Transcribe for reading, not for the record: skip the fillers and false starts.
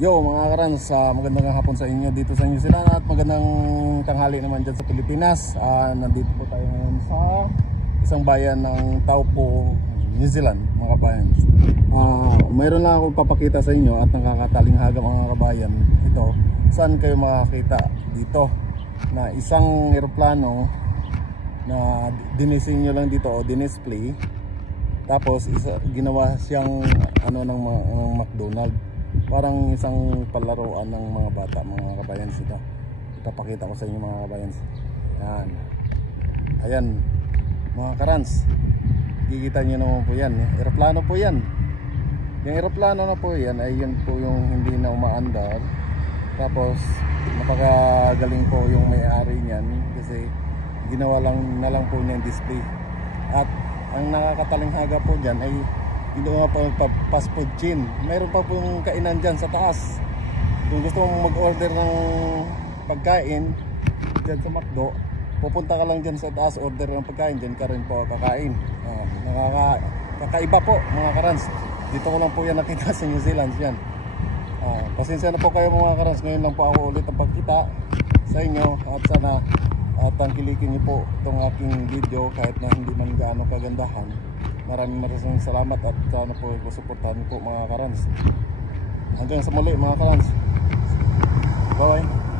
Yo mga karans, magandang hapon sa inyo dito sa New Zealand at magandang tanghali naman dyan sa Pilipinas. Nandito po tayo ngayon sa isang bayan ng Taupo, New Zealand mga kabayan. Mayroon lang akong papakita sa inyo at nakakatalinghaga mga kabayan. Ito, saan kayo makakita dito na isang eroplano na dinisenyo lang dito o dinisplay. Tapos ginawa siyang ng McDonald. Parang isang palaruan ng mga bata mga kabayans ito. Ipapakita ko sa inyo mga kabayans. Yan. Ayan mga karans. Kikita nyo naman po yan. Aeroplano po yan. Yung aeroplano na po yan ay yun po yung hindi na umaandar. Tapos napakagaling po yung may-ari niyan kasi ginawa lang na lang po niya yung display. At ang nakakatalinghaga po dyan ay ginawa pa fast food chain. Mayroon pa pong kainan dyan sa taas. Kung gusto mong mag-order ng pagkain dyan sa McDo, pupunta ka lang dyan sa taas, order ng pagkain, dyan ka rin po kakain. Kakaiba po mga karans. Dito ko lang po yan nakita sa New Zealand yan. Pasensya na po kayo mga karans. Ngayon lang po ako ulit ang pagkita sa inyo. At sana tangkilikin niyo po itong aking video kahit na hindi man gaano kagandahan. Maraming salamat at sana po suportahan niyo po mga karans. Hanggang sa muli mga karans. Bye bye.